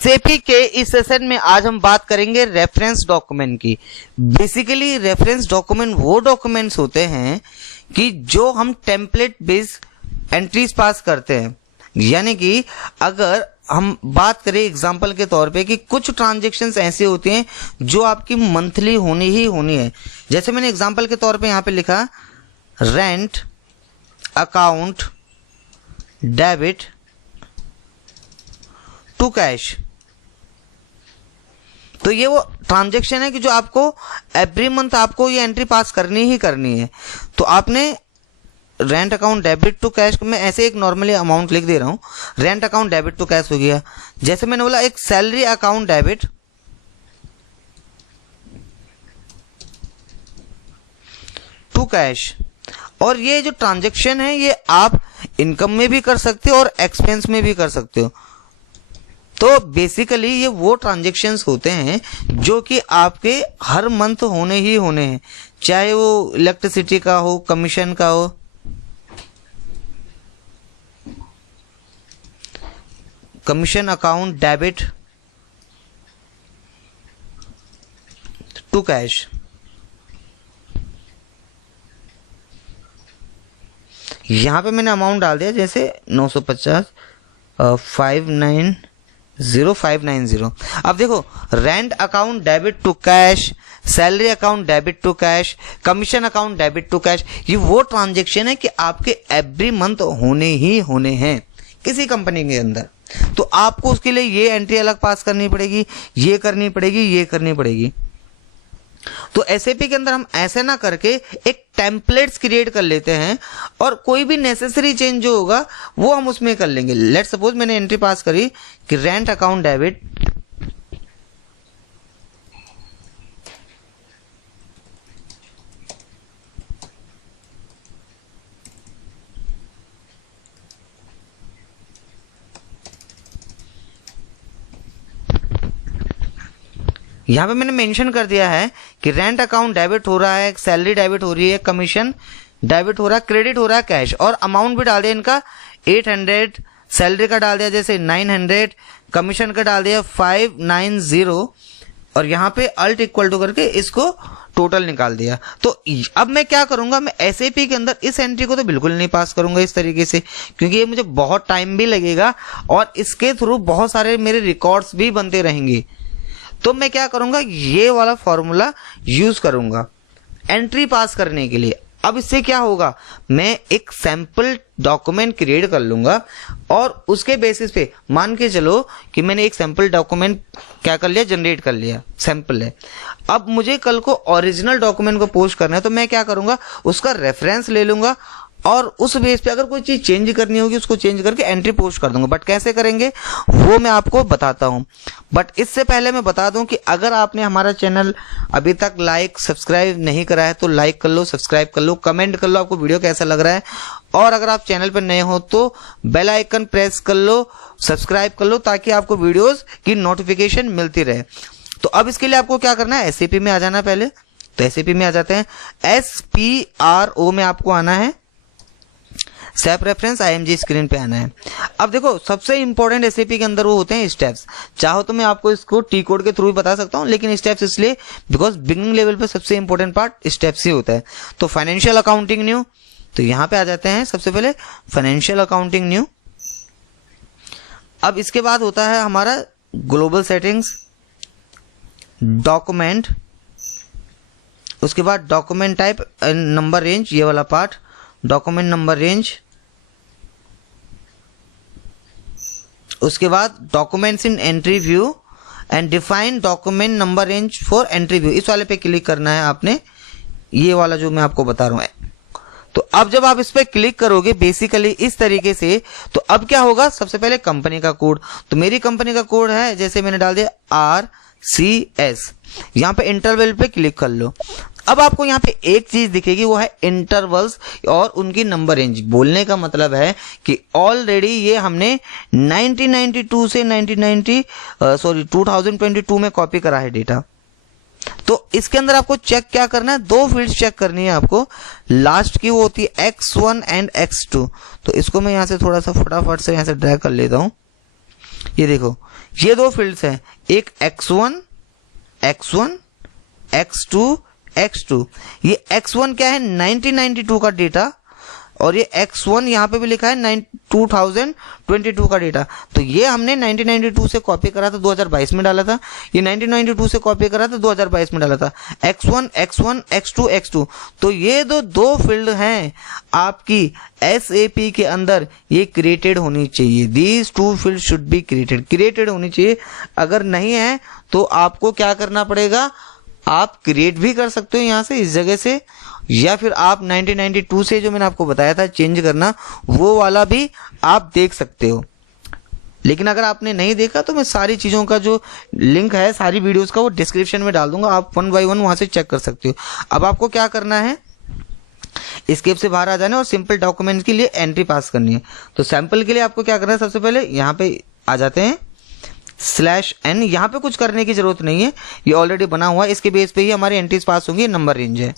SAP के इस session में आज हम बात करेंगे रेफरेंस डॉक्यूमेंट की। बेसिकली रेफरेंस डॉक्यूमेंट वो डॉक्यूमेंट्स होते हैं कि जो हम टेम्पलेट बेस्ड एंट्रीज पास करते हैं। यानी कि अगर हम बात करें एग्जांपल के तौर पे कि कुछ ट्रांजैक्शंस ऐसे होते हैं जो आपकी मंथली होनी ही होनी है। जैसे मैंने एग्जांपल के तौर पे यहाँ पे लिखा rent account debit to cash, तो ये वो ट्रांजैक्शन है कि जो आपको एवरी मंथ आपको ये एंट्री पास करनी ही करनी है। तो आपने rent account debit to cash, मैं ऐसे एक नॉर्मली अमाउंट लिख दे रहा हूं, rent account debit to cash हो गया। जैसे मैंने बोला एक salary account debit to cash, और ये जो ट्रांजैक्शन है ये आप इनकम में भी कर सकते हो और एक्सपेंस में भी कर सकते हो। तो बेसिकली ये वो ट्रांजैक्शंस होते हैं जो कि आपके हर मंथ होने ही होने हैं, चाहे वो इलेक्ट्रिसिटी का हो, कमीशन का हो। Commission account debit to cash, यहां पे मैंने अमाउंट डाल दिया जैसे 950 590,590। अब देखो rent account debit to cash, salary account debit to cash, commission account debit to cash, ये वो ट्रांजैक्शन है कि आपके एवरी मंथ होने ही होने हैं किसी कंपनी के अंदर। तो आपको उसके लिए ये एंट्री अलग पास करनी पड़ेगी, ये करनी पड़ेगी, ये करनी पड़ेगी। तो एसएपी के अंदर हम ऐसे ना करके एक टेम्पलेट्स क्रिएट कर लेते हैं और कोई भी नेसेसरी चेंज जो होगा वो हम उसमें कर लेंगे। लेट सपोज मैंने एंट्री पास करी कि रेंट अकाउंट डेबिट यहां पे मैंने मेंशन कर दिया है कि रेंट अकाउंट डेबिट हो रहा है, सैलरी डेबिट हो रही है, कमीशन डेबिट हो रहा है, क्रेडिट हो रहा है, कैश, और अमाउंट भी डाल दिया इनका 800, सैलरी का डाल दिया जैसे 900, कमीशन का डाल दिया 590, और यहाँ पे अल्ट इक्वल टू करके इसको टोटल निकाल दिया। तो अब मैं क्या करूंगा, मैं एसएपी के अंदर इस एंट्री को तो बिल्कुल नहीं पास करूंगा इस तरीके से, क्योंकि ये मुझे बहुत टाइम भी लगेगा और इसके थ्रू बहुत सारे मेरे रिकॉर्ड्स भी बनते रहेंगे। तो मैं क्या करूंगा, ये वाला फॉर्मूला यूज करूंगा एंट्री पास करने के लिए। अब इससे क्या होगा, मैं एक सैंपल डॉक्यूमेंट क्रिएट कर लूंगा और उसके बेसिस पे मान के चलो कि मैंने एक सैंपल डॉक्यूमेंट क्या कर लिया, जनरेट कर लिया, सैंपल है। अब मुझे कल को ओरिजिनल डॉक्यूमेंट को पोस्ट करना है, तो मैं क्या करूंगा, उसका रेफरेंस ले लूंगा और उस बेस पे अगर कोई चीज चेंज करनी होगी उसको चेंज करके एंट्री पोस्ट कर दूंगा। बट कैसे करेंगे वो मैं आपको बताता हूं। बट इससे पहले मैं बता दूं कि अगर आपने हमारा चैनल अभी तक लाइक सब्सक्राइब नहीं करा है तो लाइक कर लो, सब्सक्राइब कर लो, कमेंट कर लो आपको वीडियो कैसा लग रहा है, और अगर आप चैनल पर नए हो तो बेल आइकन प्रेस कर लो, सब्सक्राइब कर लो, ताकि आपको वीडियोज की नोटिफिकेशन मिलती रहे। तो अब इसके लिए आपको क्या करना है, एसएपी में आ जाना पहले। तो एसएपी में आ जाते हैं, SPRO में आपको आना है, स्टेप रेफरेंस IMG स्क्रीन पे आना है। अब देखो सबसे इंपॉर्टेंट एसएपी के अंदर वो होते हैं स्टेप्स। चाहो तो मैं आपको इसको टी कोड के थ्रू भी बता सकता हूं, लेकिन स्टेप्स इसलिए बिकॉज बिगिनिंग लेवल पे सबसे इंपॉर्टेंट पार्ट स्टेप्स ही होता है। तो फाइनेंशियल अकाउंटिंग न्यू, तो यहां पे आ जाते हैं सबसे पहले फाइनेंशियल अकाउंटिंग न्यू। अब इसके बाद होता है हमारा ग्लोबल सेटिंग्स, डॉक्यूमेंट, उसके बाद डॉक्यूमेंट टाइप, नंबर रेंज, ये वाला पार्ट, डॉक्यूमेंट नंबर रेंज, उसके बाद documents in entry view and define document number range for entry view, इस वाले पे क्लिक करना है आपने, ये वाला जो मैं आपको बता रहा हूं। तो अब जब आप इस पे क्लिक करोगे बेसिकली इस तरीके से, तो अब क्या होगा, सबसे पहले कंपनी का कोड, तो मेरी कंपनी का कोड है जैसे मैंने डाल दिया RCS, यहां पे इंटरवल पे क्लिक कर लो। अब आपको यहाँ पे एक चीज दिखेगी वो है इंटरवल्स और उनकी नंबर रेंज। बोलने का मतलब है कि ऑलरेडी ये हमने 1992 से 2022 में कॉपी करा है डेटा। तो इसके अंदर आपको चेक क्या करना है, दो फील्ड्स चेक करनी है आपको। लास्ट की वो होती है X1 एंड X2। तो इसको मैं यहां से थोड़ा सा फटाफट से यहां से ड्रैग कर लेता हूं। ये देखो ये दो फील्ड्स हैं, एक x1 x2 x2। ये x1 क्या है 1992 का डेटा, और ये x1 यहाँ पे भी लिखा है 2022 का डेटा। तो ये हमने 1992 से कॉपी करा था, 2022 में डाला था। ये 1992 से कॉपी करा था, 2022 में डाला था। x1 x2 x2। तो ये दो फील्ड हैं आपकी SAP के अंदर, ये क्रिएटेड होनी चाहिए। These two field should be created होनी चाहिए। अगर नहीं है तो आपको क्या करना पड़ेगा, आप क्रिएट भी कर सकते हो यहाँ से, इस जगह से, या फिर आप 1992 से जो मैंने आपको बताया था चेंज करना, वो वाला भी आप देख सकते हो। लेकिन अगर आपने नहीं देखा तो मैं सारी चीज़ों का जो लिंक है, सारी वीडियोस का, वो डिस्क्रिप्शन में डाल दूंगा, आप 1 बाय 1 वहाँ से चेक कर सकते हो। अब आपको क्या करना है, एस्केप से बाहर आ जाना और सिंपल डॉक्यूमेंट्स के लिए एंट्री पास करनी है। तो सैंपल के लिए आपको क्या करना है, सबसे पहले यहाँ पे आ जाते हैं /n। यहाँ पे कुछ करने की जरूरत नहीं है, ये ऑलरेडी बना हुआ है, इसके बेस पे ही हमारी एंट्रीज पास होंगी, नंबर रेंज है।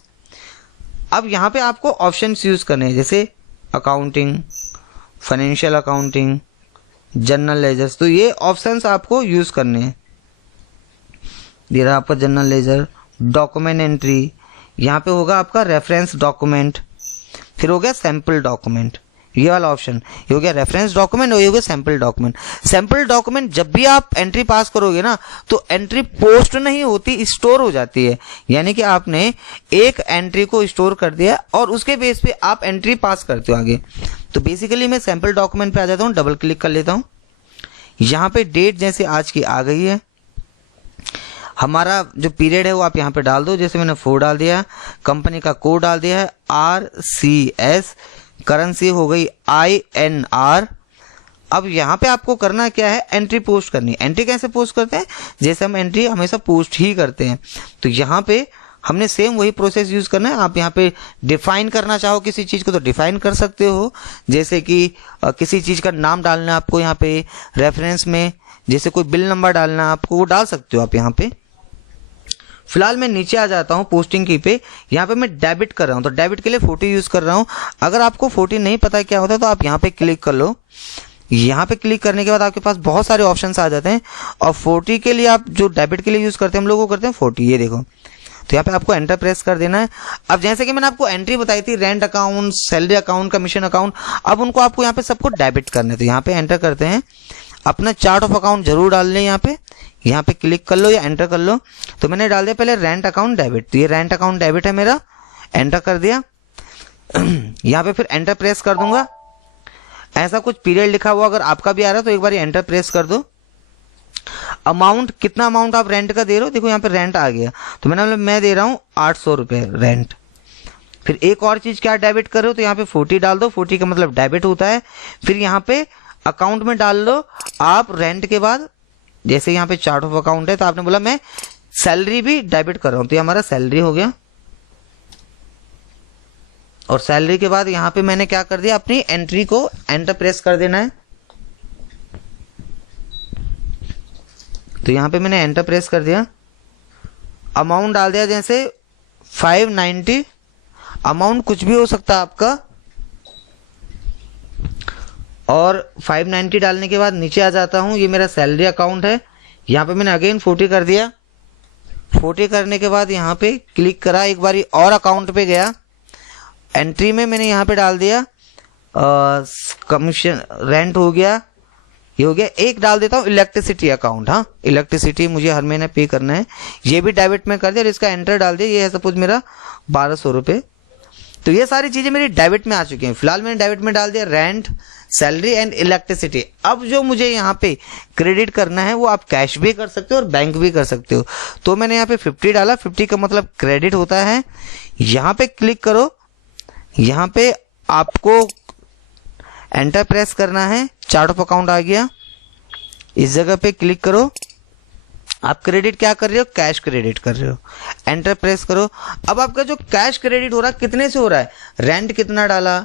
अब यहाँ पे आपको ऑप्शंस यूज करने हैं, जैसे accounting, financial accounting, general ledgers. तो ये ऑप्शंस आपको यूज करने हैं। ये रहा आपका जनरल लेजर, डॉक्यूमेंट एंट्री, यहाँ पे होगा आपका रेफरेंस डॉक्यूमेंट, फिर हो गया सैंपल डॉक्यूमेंट, ये वाला ऑप्शन। ये हो गया रेफरेंस डॉक्यूमेंट और ये हो गया सैंपल डॉक्यूमेंट। सैंपल डॉक्यूमेंट जब भी आप एंट्री पास करोगे ना, तो एंट्री पोस्ट नहीं होती, स्टोर हो जाती है। यानी कि आपने एक एंट्री को स्टोर कर दिया और उसके बेस पे आप एंट्री पास करते हो आगे। तो बेसिकली मैं सैंपल डॉक्यूमेंट पे आ जाता हूँ, डबल क्लिक कर लेता हूँ। यहाँ पे डेट जैसे आज की आ गई है, हमारा जो पीरियड है वो आप यहाँ पे डाल दो, जैसे मैंने 4 डाल दिया। कंपनी का कोड डाल दिया है RCS, करेंसी हो गई INR। अब यहाँ पे आपको करना क्या है, एंट्री पोस्ट करनी है। एंट्री कैसे पोस्ट करते हैं, जैसे हम एंट्री हमेशा पोस्ट ही करते हैं। तो यहाँ पे हमने सेम वही प्रोसेस यूज करना है। आप यहाँ पे डिफाइन करना चाहो किसी चीज को तो डिफाइन कर सकते हो, जैसे कि किसी चीज का नाम डालना है आपको यहाँ पे, रेफरेंस में जैसे कोई बिल नंबर डालना है आपको, वो डाल सकते हो आप यहाँ पे। फिलहाल मैं नीचे आ जाता हूँ पोस्टिंग की पे, यहाँ पे मैं डेबिट कर रहा हूँ, तो डेबिट के लिए 40 यूज कर रहा हूँ। अगर आपको 40 नहीं पता है क्या होता है तो आप यहाँ पे क्लिक कर लो। यहाँ पे क्लिक करने के बाद आपके पास बहुत सारे ऑप्शंस आ जाते हैं, और 40 के लिए आप जो डेबिट के लिए यूज करते हैं, हम लोग वो करते हैं 40, ये देखो। तो यहाँ पे आपको एंटर प्रेस कर देना है। अब जैसे कि मैंने आपको एंट्री बताई थी, rent account, salary account, commission account, अब उनको आपको यहाँ पे सबको डेबिट करना है। तो यहाँ पे एंटर करते हैं, अपना चार्ट ऑफ अकाउंट जरूर डाल लें। यहाँ पे क्लिक कर लो या एंटर कर लो। तो मैंने डाल दिया पहले रेंट अकाउंट डेबिट, तो ये रेंट अकाउंट डेबिट है मेरा, एंटर कर दिया। यहाँ पे फिर एंटर प्रेस कर दूंगा। ऐसा कुछ पीरियड लिखा हुआ अगर आपका भी आ रहा है तो एक बार एंटर प्रेस कर दो। अमाउंट, कितना अमाउंट आप रेंट का दे रहे हो, देखो यहाँ पे रेंट आ गया, तो मैं दे रहा हूँ 800 रुपये रेंट। फिर एक और चीज क्या डेबिट कर रहे हो, तो यहाँ पे 40 डाल दो, 40 का मतलब डेबिट होता है। फिर यहाँ पे अकाउंट में डाल लो आप रेंट के बाद, जैसे यहाँ पे चार्ट ऑफ अकाउंट है तो आपने बोला मैं सैलरी भी डेबिट कर रहा हूं, तो ये हमारा सैलरी हो गया। और सैलरी के बाद यहाँ पे मैंने क्या कर दिया, अपनी एंट्री को एंटर प्रेस कर देना है। तो यहाँ पे मैंने एंटर प्रेस कर दिया, अमाउंट डाल दिया जैसे 590, अमाउंट कुछ भी हो सकता है आपका। और 590 डालने के बाद नीचे आ जाता हूं, ये मेरा सैलरी अकाउंट है। यहाँ पे मैंने अगेन 40 कर दिया। 40 करने के बाद यहाँ पे क्लिक करा, एक बारी और अकाउंट पे गया, एंट्री में मैंने यहाँ पे डाल दिया कमीशन, रेंट हो गया, ये हो गया। एक डाल देता हूँ इलेक्ट्रिसिटी अकाउंट, हाँ इलेक्ट्रिसिटी मुझे हर महीने पे करना है, ये भी डेबिट में कर दिया और इसका एंटर डाल दिया। ये है सपोज मेरा 1200 रुपये। तो ये सारी चीजें मेरी डेबिट में आ चुकी हैं। फिलहाल मैंने डेबिट में डाल दिया रेंट, सैलरी एंड इलेक्ट्रिसिटी। अब जो मुझे यहाँ पे क्रेडिट करना है वो आप कैश भी कर सकते हो और बैंक भी कर सकते हो। तो मैंने यहाँ पे 50 डाला, 50 का मतलब क्रेडिट होता है। यहाँ पे क्लिक करो, यहाँ पे आपको एंटर प्रेस करना है, चार्ट ऑफ अकाउंट आ गया, इस जगह पे क्लिक करो। आप क्रेडिट क्या कर रहे हो, कैश क्रेडिट कर रहे हो, एंटर प्रेस करो। अब आपका जो कैश क्रेडिट हो रहा है कितने से हो रहा है, रेंट कितना डाला,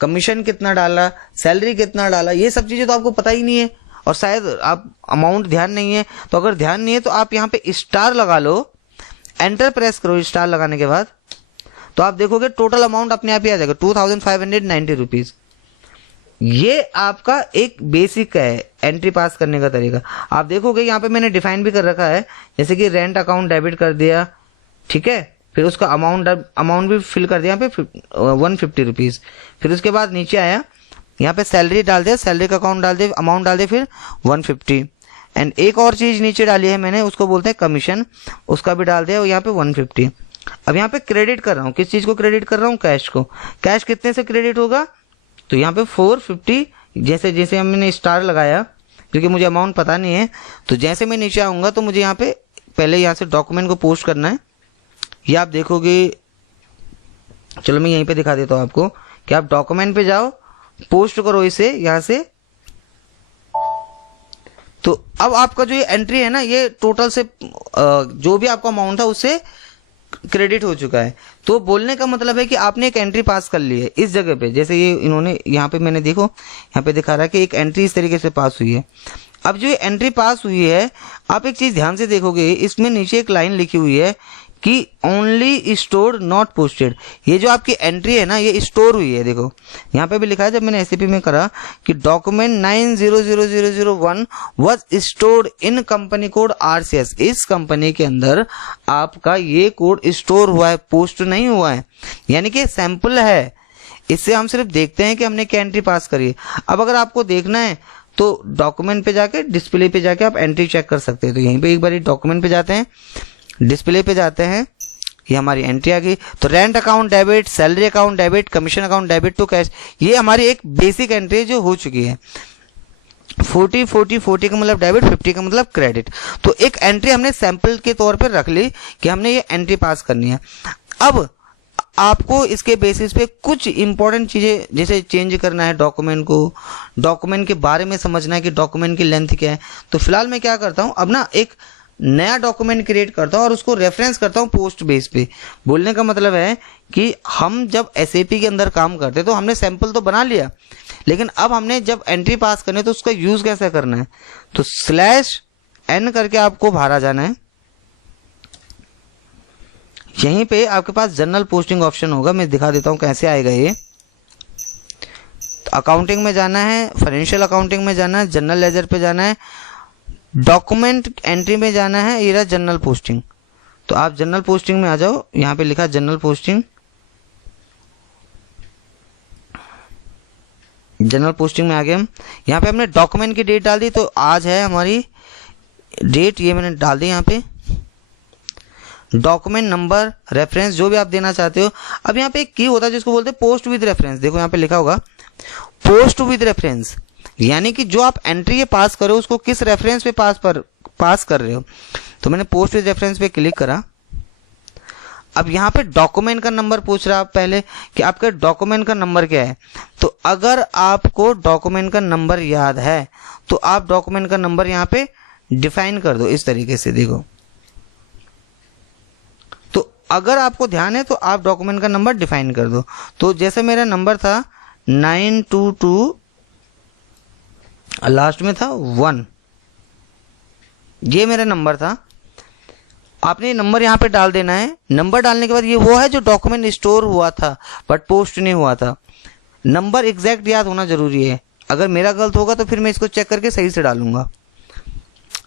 कमीशन कितना डाला, सैलरी कितना डाला, ये सब चीजें तो आपको पता ही नहीं है, और शायद आप अमाउंट ध्यान नहीं है। तो अगर ध्यान नहीं है तो आप यहाँ पे स्टार लगा लो, एंटर प्रेस करो। स्टार लगाने के बाद तो आप देखोगे टोटल अमाउंट अपने आप ही आ जाएगा 2590 रुपीज। ये आपका एक बेसिक है एंट्री पास करने का तरीका। आप देखोगे यहाँ पे मैंने डिफाइन भी कर रखा है, जैसे कि रेंट अकाउंट डेबिट कर दिया, ठीक है, फिर उसका अमाउंट भी फिल कर दिया यहाँ पे 150 रुपीज। फिर उसके बाद नीचे आया, यहाँ पे सैलरी डाल दिया, सैलरी का अकाउंट डाल दिया, अमाउंट डाल दिया, फिर 150। एंड एक और चीज नीचे डाली है मैंने, उसको बोलते हैं कमीशन, उसका भी डाल दिया यहाँ पे 150। अब यहाँ पे क्रेडिट कर रहा हूँ, किस चीज को क्रेडिट कर रहा हूँ? कैश को। कैश कितने से क्रेडिट होगा? तो यहाँ पे 450, जैसे जैसे हमने स्टार लगाया, क्योंकि मुझे अमाउंट पता नहीं है, तो जैसे मैं नीचे आऊंगा तो मुझे यहाँ पे पहले यहाँ से डॉक्यूमेंट को पोस्ट करना है। ये आप देखोगे, चलो मैं यहीं पे दिखा देता हूँ आपको कि आप डॉक्यूमेंट पे जाओ, पोस्ट करो इसे यहाँ से। तो अब आपका जो ये एंट्री है ना, ये टोटल से जो भी आपका अमाउंट था उससे क्रेडिट हो चुका है। तो बोलने का मतलब है कि आपने एक एंट्री पास कर ली है इस जगह पे। जैसे ये इन्होंने यहाँ पे, मैंने देखो यहाँ पे दिखा रहा है कि एक एंट्री इस तरीके से पास हुई है। अब जो ये एंट्री पास हुई है, आप एक चीज ध्यान से देखोगे, इसमें नीचे एक लाइन लिखी हुई है कि ओनली स्टोर्ड नॉट पोस्टेड। ये जो आपकी एंट्री है ना, ये स्टोर हुई है। देखो यहाँ पे भी लिखा है, जब मैंने एससीपी में करा कि document 900001 was stored in company code RCS। इस कंपनी के अंदर आपका ये कोड स्टोर हुआ है, पोस्ट नहीं हुआ है, यानी कि सैंपल है। इससे हम सिर्फ देखते हैं कि हमने क्या एंट्री पास करी है। अब अगर आपको देखना है तो डॉक्यूमेंट पे जाके, डिस्प्ले पे जाके आप एंट्री चेक कर सकते हैं। तो यहीं पे एक बार डॉक्यूमेंट पे जाते हैं, डिस्प्ले पे जाते हैं, ये हमारी एंट्री आ गई। तो rent account debit, salary account debit, commission account debit to cash, ये हमारी एक बेसिक एंट्री जो हो चुकी है। 40 का मतलब डेबिट, 50 का मतलब क्रेडिट। तो एक एंट्री हमने सैंपल के तौर पर रख ली कि हमने ये एंट्री पास करनी है। अब आपको इसके बेसिस पे कुछ इंपॉर्टेंट चीजें जैसे चेंज करना है डॉक्यूमेंट को, डॉक्यूमेंट के बारे में समझना है कि डॉक्यूमेंट की लेंथ क्या है। तो फिलहाल मैं क्या करता हूँ, अब ना एक नया डॉक्यूमेंट क्रिएट करता हूं और उसको रेफरेंस करता हूं पोस्ट बेस पे। बोलने का मतलब है कि हम जब SAP के अंदर काम करते तो हमने सैंपल तो बना लिया, लेकिन अब हमने जब एंट्री पास करनी तो उसका यूज कैसे करना है। तो /n करके आपको बाहर आ जाना है। यहीं पे आपके पास जनरल पोस्टिंग ऑप्शन होगा, मैं दिखा देता हूं कैसे आएगा ये। तो अकाउंटिंग में जाना है, फाइनेंशियल अकाउंटिंग में जाना है, जनरल लेजर पे जाना है, डॉक्यूमेंट एंट्री में जाना है, ये रहा जनरल पोस्टिंग। तो आप जनरल पोस्टिंग में आ जाओ, यहाँ पे लिखा जनरल पोस्टिंग। जनरल पोस्टिंग में आ गए हम। यहाँ पे हमने डॉक्यूमेंट की डेट डाल दी, तो आज है हमारी डेट, ये मैंने डाल दी यहाँ पे। डॉक्यूमेंट नंबर, रेफरेंस जो भी आप देना चाहते हो। अब यहाँ पे एक की होता है जिसको बोलते हैं पोस्ट विद रेफरेंस। देखो यहाँ पे लिखा होगा पोस्ट विद रेफरेंस, यानी कि जो आप एंट्री ये पास करो उसको किस रेफरेंस पे पास कर रहे हो। तो मैंने पोस्ट विद रेफरेंस पे क्लिक करा। अब यहाँ पे डॉक्यूमेंट का नंबर पूछ रहा है पहले कि आपके डॉक्यूमेंट का नंबर क्या है। तो अगर आपको डॉक्यूमेंट का नंबर याद है तो आप डॉक्यूमेंट का नंबर यहाँ पे डिफाइन कर दो इस तरीके से। देखो, तो अगर आपको ध्यान है तो आप डॉक्यूमेंट का नंबर डिफाइन कर दो। तो जैसे मेरा नंबर था 922, लास्ट में था 1, ये मेरा नंबर था। आपने नंबर यहाँ पे डाल देना है। नंबर डालने के बाद ये वो है जो डॉक्यूमेंट स्टोर हुआ था बट पोस्ट नहीं हुआ था। नंबर एग्जैक्ट याद होना जरूरी है, अगर मेरा गलत होगा तो फिर मैं इसको चेक करके सही से डालूंगा।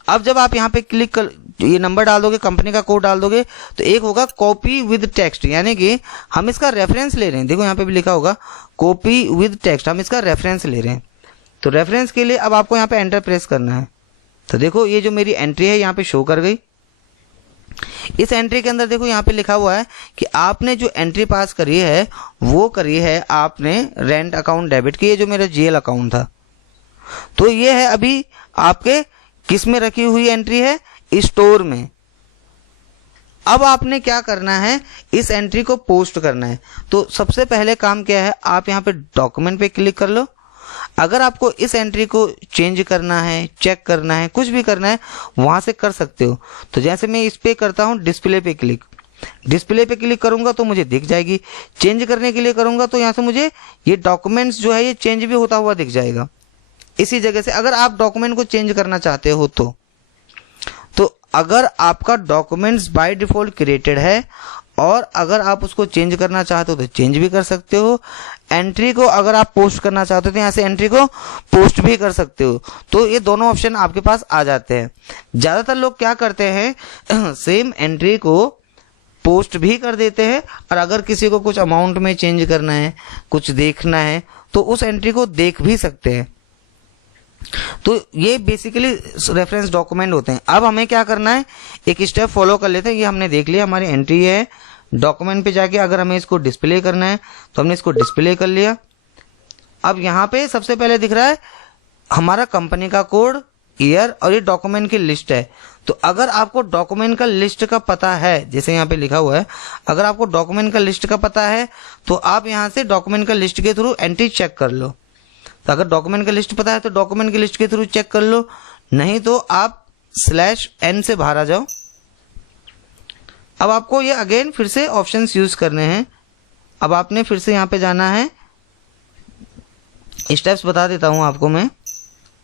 अब जब आप यहाँ पे क्लिक कर ये नंबर डाल दोगे, कंपनी का कोड डाल दोगे, तो एक होगा कॉपी विद टेक्स्ट, यानी कि हम इसका रेफरेंस ले रहे हैं। देखो यहाँ पे भी लिखा होगा कॉपी विद टेक्स्ट, हम इसका रेफरेंस ले रहे हैं। तो रेफरेंस के लिए अब आपको यहाँ पे एंटर प्रेस करना है। तो देखो ये जो मेरी एंट्री है यहाँ पे शो कर गई। इस एंट्री के अंदर देखो यहाँ पे लिखा हुआ है कि आपने जो एंट्री पास करी है वो करी है आपने रेंट अकाउंट डेबिट की, ये जो मेरा GL अकाउंट था। तो ये है अभी आपके किस में रखी हुई एंट्री है, स्टोर में। अब आपने क्या करना है, इस एंट्री को पोस्ट करना है। तो सबसे पहले काम क्या है, आप यहाँ पे डॉक्यूमेंट पे क्लिक कर लो। अगर आपको इस एंट्री को चेंज करना है, चेक करना है, कुछ भी करना है, वहां से कर सकते हो। तो जैसे मैं इस पे करता हूं डिस्प्ले पे क्लिक, डिस्प्ले पे क्लिक करूंगा तो मुझे दिख जाएगी। चेंज करने के लिए करूंगा तो यहाँ से मुझे ये डॉक्यूमेंट्स जो है ये चेंज भी होता हुआ दिख जाएगा। इसी जगह से अगर आप डॉक्यूमेंट को चेंज करना चाहते हो तो अगर आपका डॉक्यूमेंट्स बाय डिफॉल्ट क्रिएटेड है और अगर आप उसको चेंज करना चाहते हो तो चेंज भी कर सकते हो। एंट्री को अगर आप पोस्ट करना चाहते हो तो यहाँ से एंट्री को पोस्ट भी कर सकते हो। तो ये दोनों ऑप्शन आपके पास आ जाते हैं। ज़्यादातर लोग क्या करते हैं, सेम एंट्री को पोस्ट भी कर देते हैं, और अगर किसी को कुछ अमाउंट में चेंज करना है, कुछ देखना है, तो उस एंट्री को देख भी सकते हैं। तो ये बेसिकली रेफरेंस डॉक्यूमेंट होते हैं। अब हमें क्या करना है, एक स्टेप फॉलो कर लेते हैं। ये हमने देख लिया, हमारी एंट्री है। डॉक्यूमेंट पे जाके अगर हमें इसको डिस्प्ले करना है तो हमने इसको डिस्प्ले कर लिया। अब यहाँ पे सबसे पहले दिख रहा है हमारा कंपनी का कोड, ईयर, और ये डॉक्यूमेंट की लिस्ट है। तो अगर आपको डॉक्यूमेंट का लिस्ट का पता है, जैसे यहाँ पे लिखा हुआ है, अगर आपको डॉक्यूमेंट का लिस्ट का पता है तो आप यहाँ से डॉक्यूमेंट का लिस्ट के थ्रू एंट्री चेक कर लो। तो अगर डॉक्यूमेंट का लिस्ट पता है तो डॉक्यूमेंट की लिस्ट के थ्रू चेक कर लो, नहीं तो आप /n से बाहर आ जाओ। अब आपको ये अगेन फिर से ऑप्शंस यूज करने हैं। अब आपने फिर से यहाँ पे जाना है, स्टेप्स बता देता हूँ आपको मैं।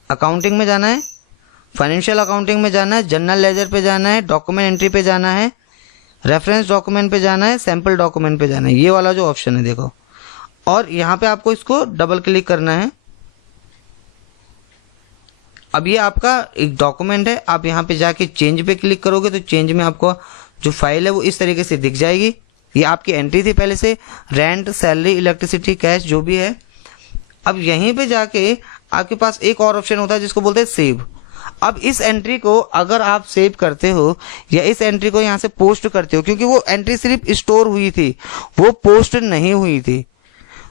अकाउंटिंग में जाना है, फाइनेंशियल अकाउंटिंग में जाना है, जनरल लेजर पे जाना है, डॉक्यूमेंट एंट्री पे जाना है, रेफरेंस डॉक्यूमेंट पे जाना है, सैंपल डॉक्यूमेंट पे जाना है। ये वाला जो ऑप्शन है देखो, और यहाँ पे आपको इसको डबल क्लिक करना है। अब ये आपका एक डॉक्यूमेंट है, आप यहाँ पे जाके चेंज पे क्लिक करोगे तो चेंज में आपको जो फाइल है वो इस तरीके से दिख जाएगी। ये आपकी एंट्री थी पहले से, रेंट, सैलरी, इलेक्ट्रिसिटी, कैश, जो भी है। अब यहीं पे जाके आपके पास एक और ऑप्शन होता है जिसको बोलते हैं सेव। अब इस एंट्री को अगर आप सेव करते हो या इस एंट्री को यहाँ से पोस्ट करते हो, क्योंकि वो एंट्री सिर्फ स्टोर हुई थी, वो पोस्ट नहीं हुई थी,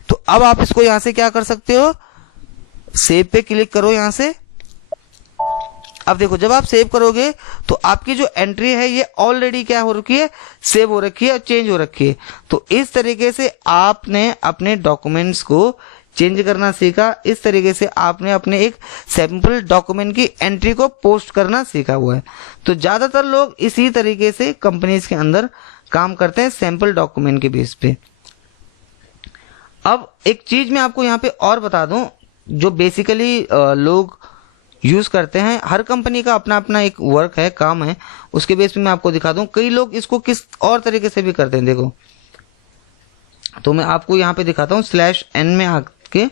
तो अब आप इसको यहाँ से क्या कर सकते हो, सेव पे क्लिक करो यहाँ से। अब देखो, जब आप सेव करोगे तो आपकी जो एंट्री है ये ऑलरेडी क्या हो रखी है, सेव हो रखी है और चेंज हो रखी है। तो इस तरीके से आपने अपने डॉक्यूमेंट्स को चेंज करना सीखा। इस तरीके से आपने अपने एक सैंपल डॉक्यूमेंट की एंट्री को पोस्ट करना सीखा हुआ है। तो ज्यादातर लोग इसी तरीके से कंपनीज के अंदर काम करते हैं, सैंपल डॉक्यूमेंट के बेस पे। अब एक चीज मैं आपको यहाँ पे और बता दूं, जो बेसिकली लोग यूज करते हैं। हर कंपनी का अपना अपना एक वर्क है, काम है, उसके बेस पे मैं आपको दिखा दूं। कई लोग इसको किस और तरीके से भी करते हैं, देखो। तो मैं आपको यहाँ पे दिखाता हूँ। /n में आके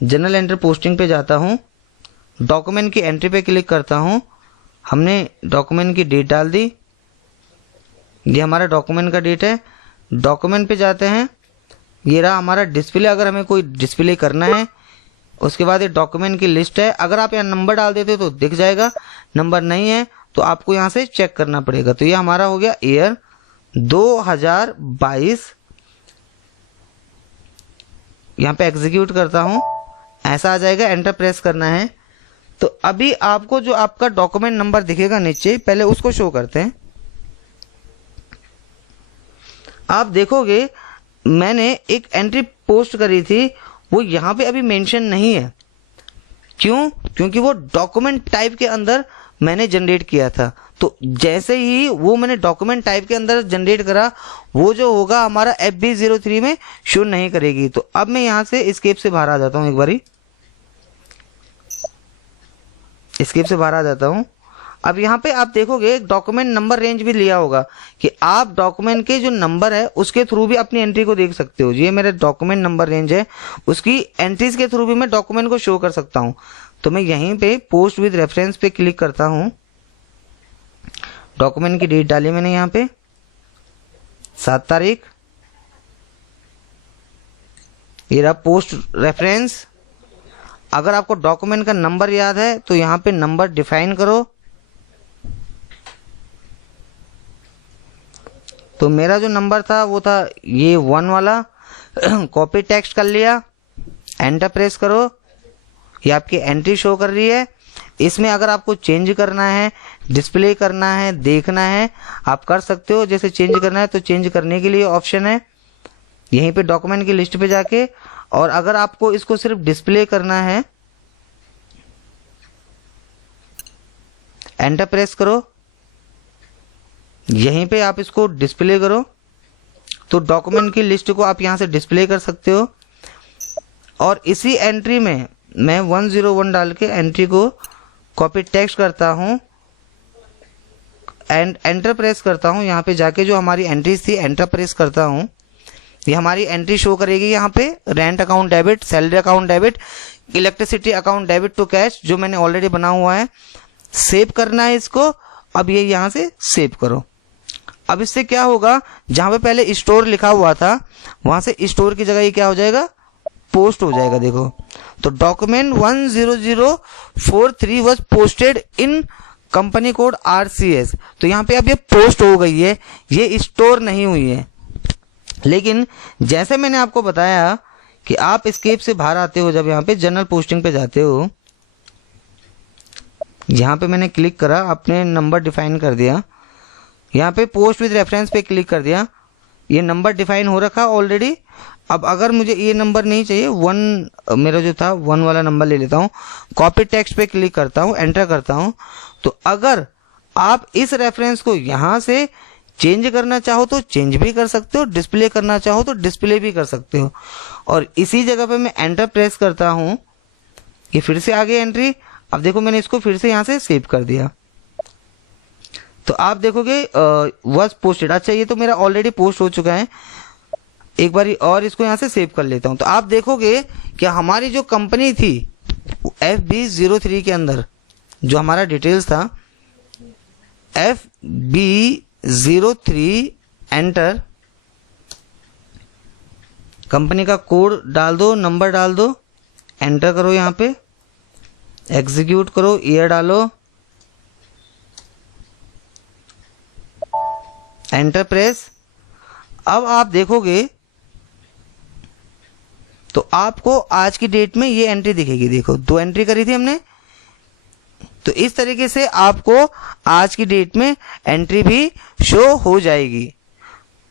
जनरल एंट्री पोस्टिंग पे जाता हूँ, डॉक्यूमेंट की एंट्री पे क्लिक करता हूँ। हमने डॉक्यूमेंट की डेट डाल दी, ये हमारा डॉक्यूमेंट का डेट है। डॉक्यूमेंट पे जाते हैं, ये रहा हमारा डिस्प्ले, अगर हमें कोई डिस्प्ले करना है। उसके बाद ये डॉक्यूमेंट की लिस्ट है। अगर आप यहाँ नंबर डाल देते हो तो दिख जाएगा, नंबर नहीं है तो आपको यहाँ से चेक करना पड़ेगा। तो ये हमारा हो गया ईयर 2022। यहाँ पे एग्जीक्यूट करता हूँ, ऐसा आ जाएगा, एंटर प्रेस करना है। तो अभी आपको जो आपका डॉक्यूमेंट नंबर दिखेगा नीचे, पहले उसको शो करते हैं। आप देखोगे मैंने एक एंट्री पोस्ट करी थी, वो यहाँ पे अभी मेंशन नहीं है। क्यों? क्योंकि वो डॉक्यूमेंट टाइप के अंदर मैंने जनरेट किया था। तो जैसे ही वो मैंने डॉक्यूमेंट टाइप के अंदर जनरेट करा, वो जो होगा हमारा FB03 में शो नहीं करेगी। तो अब मैं यहाँ से एस्केप से बाहर आ जाता हूँ, एक बारी एस्केप से बाहर आ जाता हूँ। अब यहाँ पे आप देखोगे डॉक्यूमेंट नंबर रेंज भी लिया होगा कि आप डॉक्यूमेंट के जो नंबर है उसके थ्रू भी अपनी एंट्री को देख सकते हो। ये मेरे डॉक्यूमेंट नंबर रेंज है, उसकी एंट्रीज के थ्रू भी मैं डॉक्यूमेंट को शो कर सकता हूँ। तो मैं यहीं पे पोस्ट विद रेफरेंस पे क्लिक करता हूँ। डॉक्यूमेंट की डेट डाली मैंने यहाँ पे 7 तारीख, ये रहा पोस्ट रेफरेंस। अगर आपको डॉक्यूमेंट का नंबर याद है तो यहाँ पे नंबर डिफाइन करो। तो मेरा जो नंबर था वो था ये 1 वाला। कॉपी टेक्स्ट कर लिया, एंटर प्रेस करो, ये आपकी एंट्री शो कर रही है। इसमें अगर आपको चेंज करना है, डिस्प्ले करना है, देखना है, आप कर सकते हो। जैसे चेंज करना है तो चेंज करने के लिए ऑप्शन है यहीं पे डॉक्यूमेंट की लिस्ट पे जाके। और अगर आपको इसको सिर्फ डिस्प्ले करना है, एंटर प्रेस करो, यहीं पे आप इसको डिस्प्ले करो। तो डॉक्यूमेंट की लिस्ट को आप यहां से डिस्प्ले कर सकते हो। और इसी एंट्री में मैं 101 डाल के एंट्री को कॉपी टेक्स्ट करता हूं एंड एंटर प्रेस करता हूं। यहाँ पे जाके जो हमारी एंट्रीज थी एंटर प्रेस करता हूं। ये हमारी एंट्री शो करेगी यहाँ पे, rent account debit, salary account debit, electricity account debit to cash, जो मैंने ऑलरेडी बना हुआ है। सेव करना है इसको। अब ये यहाँ से सेव करो। अब इससे क्या होगा, जहां पे पहले स्टोर लिखा हुआ था वहां से स्टोर की जगह ये क्या हो जाएगा, पोस्ट हो जाएगा। देखो तो document 10043 was posted in company code RCS। तो यहाँ पे अब ये पोस्ट हो गई है, ये स्टोर नहीं हुई है। लेकिन जैसे मैंने आपको बताया कि आप एस्केप से बाहर आते हो, जब यहाँ पे जनरल पोस्टिंग पे जाते हो, यहाँ पे मैंने क्लिक करा, आपने नंबर डिफाइन कर दिया, यहाँ पे पोस्ट विद रेफरेंस पे क्लिक कर दिया, ये नंबर डिफाइन हो रखा ऑलरेडी। अब अगर मुझे ये नंबर नहीं चाहिए, 1 मेरा जो था 1 वाला नंबर ले लेता हूँ, कॉपी टेक्स्ट पे क्लिक करता हूँ, एंटर करता हूँ। तो अगर आप इस रेफरेंस को यहाँ से चेंज करना चाहो तो चेंज भी कर सकते हो, डिस्प्ले करना चाहो तो डिस्प्ले भी कर सकते हो। और इसी जगह पे मैं एंटर प्रेस करता हूँ, ये फिर से आ गई एंट्री। अब देखो मैंने इसको फिर से यहाँ से सेव कर दिया, तो आप देखोगे वाज पोस्टेड। अच्छा ये तो मेरा ऑलरेडी पोस्ट हो चुका है, एक बार और इसको यहाँ से सेव कर लेता हूँ। तो आप देखोगे कि हमारी जो कंपनी थी FB03 के अंदर जो हमारा डिटेल्स था, FB03 एंटर, कंपनी का कोड डाल दो, नंबर डाल दो, एंटर करो, यहाँ पे एग्जीक्यूट करो, ईयर डालो, एंटर प्रेस। अब आप देखोगे तो आपको आज की डेट में ये एंट्री दिखेगी। देखो 2 एंट्री करी थी हमने, तो इस तरीके से आपको आज की डेट में एंट्री भी शो हो जाएगी।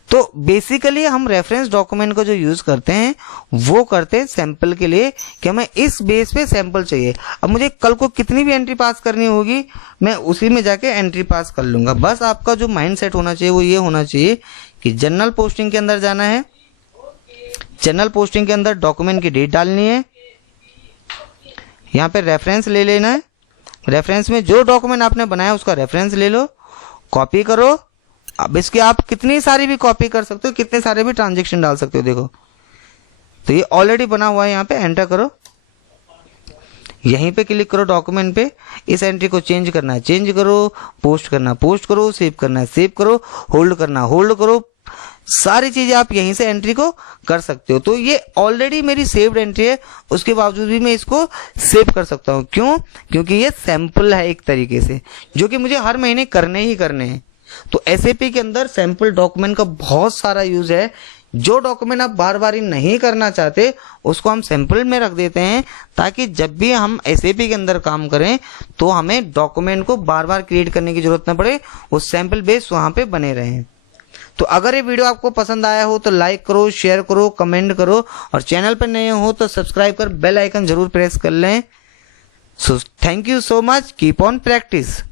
तो बेसिकली हम रेफरेंस डॉक्यूमेंट को जो यूज करते हैं वो करते हैं सैंपल के लिए, कि हमें इस बेस पे सैंपल चाहिए। अब मुझे कल को कितनी भी एंट्री पास करनी होगी, मैं उसी में जाके एंट्री पास कर लूंगा। बस आपका जो माइंड सेट होना चाहिए वो ये होना चाहिए कि जनरल पोस्टिंग के अंदर जाना है, जनरल पोस्टिंग के अंदर डॉक्यूमेंट की डेट डालनी है, यहाँ पे रेफरेंस ले लेना है, रेफरेंस में जो डॉक्यूमेंट आपने बनाया उसका रेफरेंस ले लो, कॉपी करो। अब इसकी आप कितनी सारी भी कॉपी कर सकते हो, कितने सारे भी ट्रांजैक्शन डाल सकते हो। देखो तो ये ऑलरेडी बना हुआ है, यहाँ पे एंटर करो, यहीं पे क्लिक करो डॉक्यूमेंट पे, इस एंट्री को चेंज करना है चेंज करो, पोस्ट करना पोस्ट करो, सेव करना है सेव करो, होल्ड करना होल्ड करो, सारी चीजें आप यहीं से एंट्री को कर सकते हो। तो ये ऑलरेडी मेरी सेव्ड एंट्री है, उसके बावजूद भी मैं इसको सेव कर सकता हूँ। क्यों? क्योंकि ये सैंपल है एक तरीके से, जो कि मुझे हर महीने करने ही करने हैं। तो SAP के अंदर सैंपल डॉक्यूमेंट का बहुत सारा यूज है। जो डॉक्यूमेंट आप बार बार नहीं करना चाहते उसको हम सैंपल में रख देते हैं, ताकि जब भी हम SAP के अंदर काम करें तो हमें डॉक्यूमेंट को बार बार क्रिएट करने की जरूरत न पड़े, वो सैंपल बेस वहां पे बने रहें। तो अगर ये वीडियो आपको पसंद आया हो तो लाइक करो, शेयर करो, कमेंट करो, और चैनल पर नए हो तो सब्सक्राइब कर बेल आइकन जरूर प्रेस कर लें। So thank you so much, keep on practice.